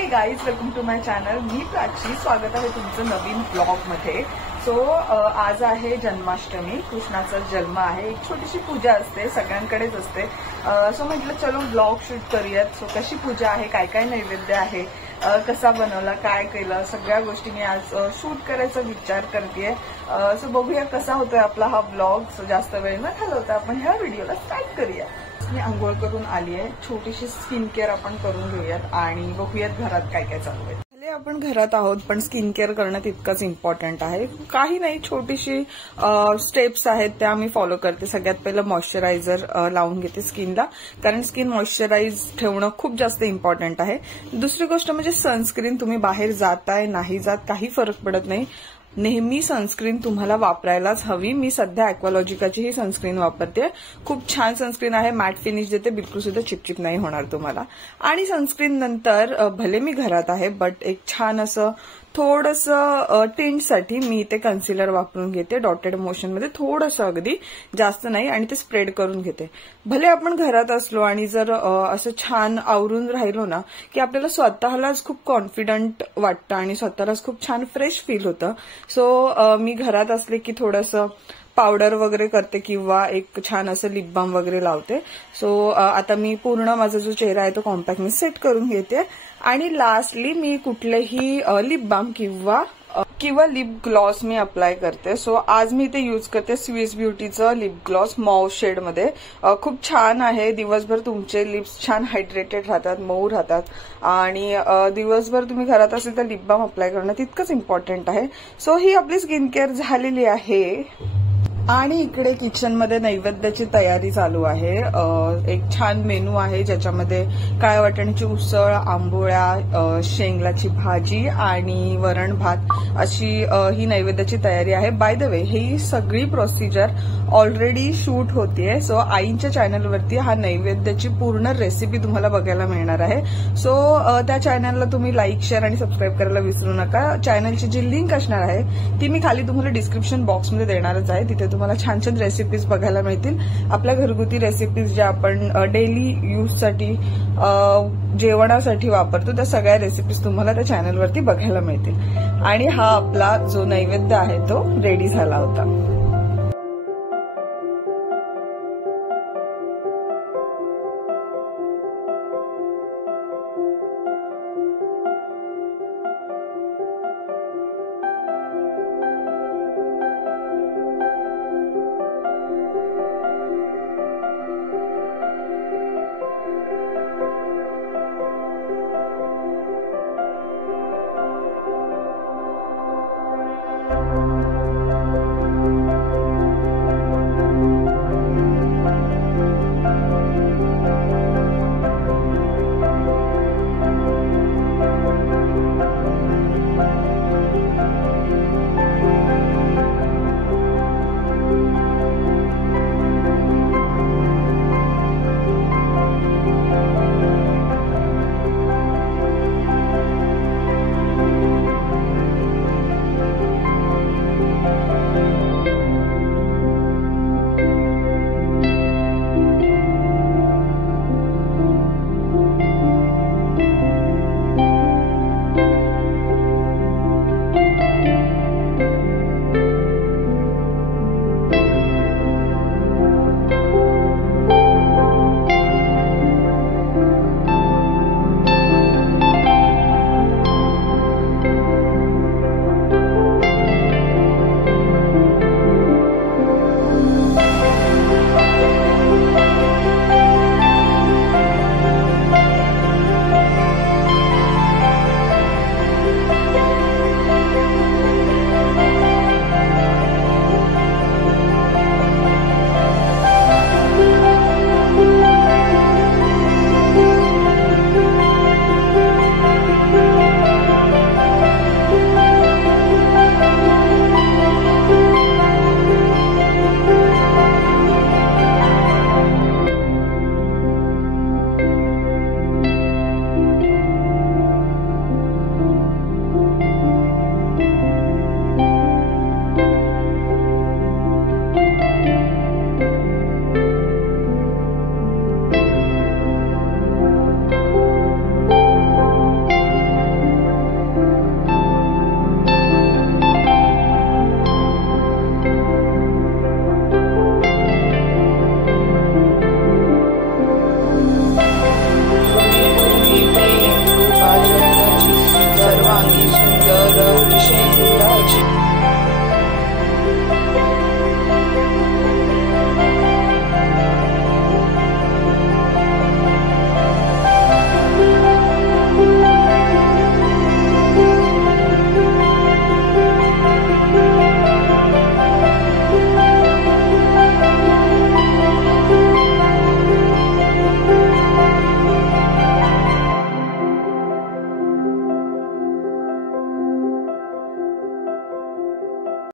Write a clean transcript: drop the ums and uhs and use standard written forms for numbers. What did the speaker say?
हे guys, welcome to my channel. मी प्राची. स्वागत आहे तुमचं नवीन ब्लॉग मध्ये. सो आज आहे जन्माष्टमी. कृष्णाचा जन्म आहे. एक छोटीशी पूजा असते, सगळ्यांकडेच असते. सो म्हटलं चलो ब्लॉग शूट करूयात. सो कशी पूजा आहे, काय काय नैवेद्य आहे, कसा बनवला, काय केलं, सगळ्या गोष्टी मी आज शूट करायचा विचार करतेय. सो बघूया कसा होतोय आपला हा ब्लॉग. सो जास्त वेळ न घालवता आपण ह्या व्हिडिओला स्टार्ट करूया. मी आंघोळ करून आली आहे. छोटीशी स्किन केअर आपण करून घेऊयात आणि बघूयात घरात काय काय चालू आहे. आपण घरात आहोत पण स्किन केअर करणं तितकंच इम्पॉर्टंट आहे. काही नाही, छोटीशी स्टेप्स आहेत त्या मी फॉलो करते. सगळ्यात पहिलं मॉइश्चरायझर लावून घेते स्किनला, कारण स्किन मॉइश्चराइज ठेवणं खूप जास्त इम्पॉर्टंट आहे. दुसरी गोष्ट म्हणजे सनस्क्रीन. तुम्ही बाहेर जाताय नाही जात काही फरक पडत नाही, नेहमी सनस्क्रीन तुम्हाला वापरायलाच हवी. मी सध्या ॲक्वालॉजिकाची ही सनस्क्रीन वापरते. खूप छान सनस्क्रीन आहे, मॅट फिनिश देते, बिलकुल सुद्धा चिपचिप नाही होणार तुम्हाला. आणि सनस्क्रीन नंतर भले मी घरात आहे बट एक छान असं थोडंसं टिंटसाठी मी इथे कन्सिलर वापरून घेते, डॉटेड मोशनमध्ये थोडंसं, अगदी जास्त नाही, आणि ते स्प्रेड करून घेते. भले आपण घरात असलो आणि जर असं छान आवरून राहिलो ना की आपल्याला स्वतःलाच खूप कॉन्फिडंट वाटतं आणि स्वतःलाच खूप छान फ्रेश फील होतं. सो मी घरात असले की थोडंसं पावडर वगैरे करते किंवा एक छान असं लिप बाम वगैरे लावते. सो आता मी पूर्ण माझा जो चेहरा आहे तो कॉम्पॅक्ट मी सेट करून घेते. आणि लास्टली मी कुठलेही लिप बाम किंवा लिप ग्लॉस मी अप्लाय करते. सो आज मी ते यूज करते स्विस ब्युटीचं लिप ग्लॉस मॉव शेडमध्ये. खूप छान आहे. दिवसभर तुमचे लिप्स छान हायड्रेटेड राहतात, मऊ राहतात. आणि दिवसभर तुम्ही घरात असेल तर लिप बाम अप्लाय करणं तितकंच इम्पॉर्टंट आहे. सो ही आपली स्किन केअर झालेली आहे. आणि इकडे किचनमध्ये नैवेद्याची तयारी चालू आहे. एक छान मेनू आहे ज्याच्यामध्ये काळ्या वाटाण्याची उसळ, आंबोळ्या, शेंगलाची भाजी आणि वरण भात अशी ही नैवेद्याची तयारी आहे. बाय द वे, ही सगळी प्रोसिजर ऑलरेडी शूट होतीये. सो आईंच्या चॅनलवरती हा नैवेद्याची पूर्ण रेसिपी तुम्हाला बघायला मिळणार आहे. सो त्या चॅनलला तुम्ही लाईक, शेअर आणि सबस्क्राईब करायला विसरू नका. चॅनलची जी लिंक असणार आहे ती मी खाली तुम्हाला डिस्क्रिप्शन बॉक्समध्ये देणारच आहे. तिथे तुम्हाला छान छान रेसिपीज बघायला मिळतील. आपल्या घरगुती रेसिपीज ज्या आपण डेली यूजसाठी जेवणासाठी वापरतो त्या सगळ्या रेसिपीज तुम्हाला त्या चॅनलवरती बघायला मिळतील. आणि हा आपला जो नैवेद्य आहे तो रेडी झाला होता.